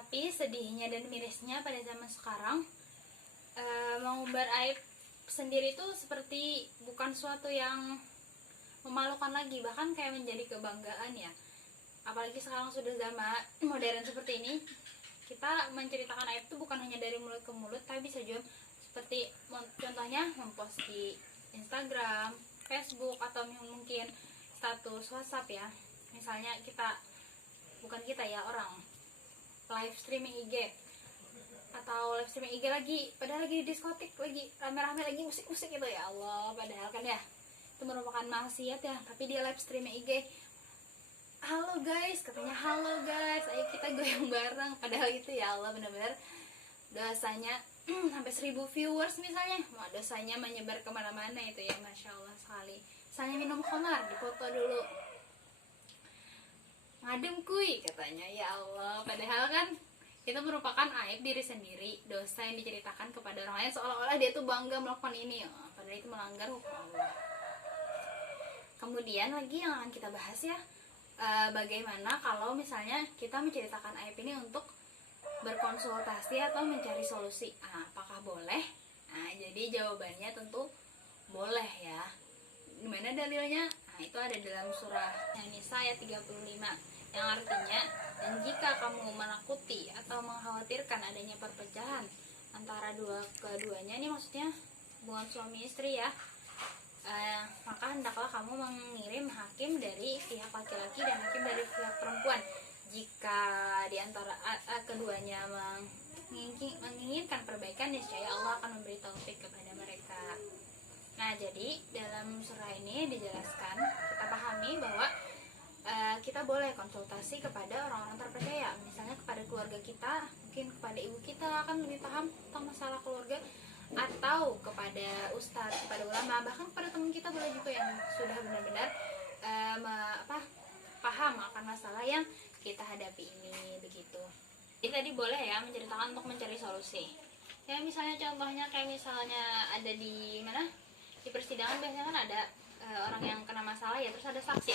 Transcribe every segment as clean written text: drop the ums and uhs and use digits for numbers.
Tapi sedihnya dan mirisnya pada zaman sekarang, mengumbar aib sendiri itu seperti bukan suatu yang memalukan lagi, bahkan kayak menjadi kebanggaan ya. Apalagi sekarang sudah zaman modern seperti ini, kita menceritakan aib itu bukan hanya dari mulut ke mulut, tapi bisa juga seperti contohnya mempost di Instagram, Facebook, atau mungkin status WhatsApp ya. Misalnya orang live streaming IG atau live streaming IG lagi, padahal lagi di diskotik, lagi rame-rame, lagi musik-musik gitu, ya Allah, padahal kan ya itu merupakan maksiat ya, tapi dia live streaming IG. Halo guys, katanya halo guys, ayo kita goyang bareng, padahal itu ya Allah benar-benar dosanya sampai 1000 viewers misalnya. Wah, dosanya menyebar kemana-mana itu ya, Masya Allah sekali. Misalnya minum khamar, dipoto dulu, ngadem kuy katanya, ya Allah, padahal kan itu merupakan aib diri sendiri, dosa yang diceritakan kepada orang lain seolah-olah dia tuh bangga melakukan ini, padahal itu melanggar hukum Allah. Kemudian lagi yang akan kita bahas ya, bagaimana kalau misalnya kita menceritakan aib ini untuk berkonsultasi atau mencari solusi. Apakah boleh? Jadi jawabannya tentu boleh ya. Gimana dalilnya? Itu ada dalam surah An-Nisa ayat 35, yang artinya, dan jika kamu menakuti atau mengkhawatirkan adanya perpecahan antara keduanya, ini maksudnya hubungan suami istri ya, maka hendaklah kamu mengirim hakim dari pihak laki-laki dan hakim dari pihak perempuan. Jika di antara keduanya menginginkan perbaikan, niscaya Allah akan memberi taufik kepada mereka. Nah, jadi dalam surah ini dijelaskan, kita pahami bahwa kita boleh konsultasi kepada orang-orang terpercaya, misalnya kepada keluarga kita, mungkin kepada ibu kita akan lebih paham tentang masalah keluarga, atau kepada ustadz, kepada ulama, bahkan kepada teman kita boleh juga yang sudah benar-benar paham akan masalah yang kita hadapi ini, begitu. Jadi tadi boleh ya menceritakan untuk mencari solusi. Ya misalnya contohnya kayak misalnya ada di mana? Di persidangan biasanya kan ada orang yang kena masalah ya, terus ada saksi.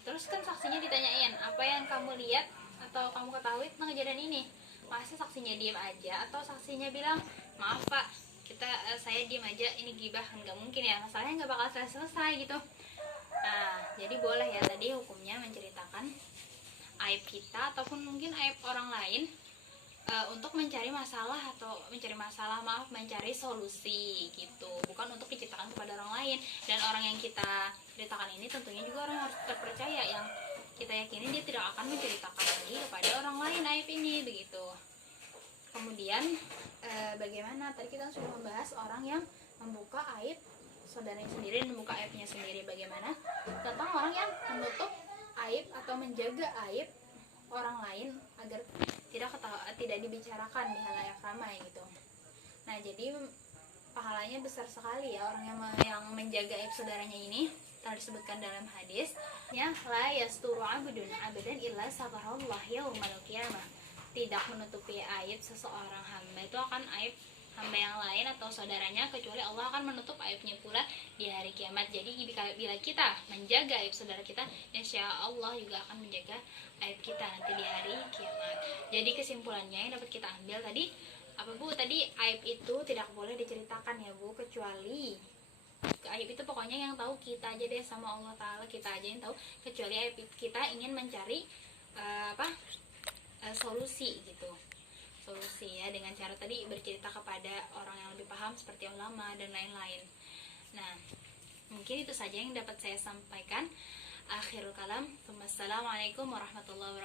Terus kan saksinya ditanyain, apa yang kamu lihat atau kamu ketahui tentang kejadian ini? Masa saksinya diam aja, atau saksinya bilang, maaf pak, saya diam aja, ini gibah, kan nggak mungkin ya, masalahnya nggak bakal selesai gitu. Nah, jadi boleh ya tadi hukumnya menceritakan aib kita ataupun mungkin aib orang lain, untuk mencari solusi gitu, bukan untuk diceritakan kepada orang lain. Dan orang yang kita ceritakan ini tentunya juga orang yang harus terpercaya, yang kita yakini dia tidak akan menceritakan lagi kepada orang lain aib ini, begitu. Kemudian bagaimana tadi kita sudah membahas orang yang membuka aib saudaranya sendiri dan membuka aibnya sendiri. Bagaimana tentang orang yang menutup aib atau menjaga aib orang lain agar tidak dibicarakan di halayak ramai gitu. Nah, jadi pahalanya besar sekali ya orang yang menjaga aib saudaranya ini. Telah disebutkan dalam hadis ya, la yasturu abdun abadan illa satarallah yaumal qiyamah. Tidak menutupi aib seseorang hamba itu akan aib hamba yang lain atau saudaranya, kecuali Allah akan menutup aibnya pula di hari kiamat. Jadi bila kita menjaga aib saudara kita, insya Allah juga akan menjaga aib kita nanti di hari kiamat. Jadi kesimpulannya yang dapat kita ambil tadi apa Bu? Tadi aib itu tidak boleh diceritakan ya Bu, kecuali aib itu pokoknya yang tahu kita aja deh, sama Allah Ta'ala kita aja yang tahu, kecuali aib kita ingin mencari solusi gitu, solusi ya, dengan cara tadi bercerita kepada orang yang lebih paham seperti ulama dan lain-lain. Nah, mungkin itu saja yang dapat saya sampaikan. Akhirul kalam, wassalamualaikum warahmatullahi wabarakatuh.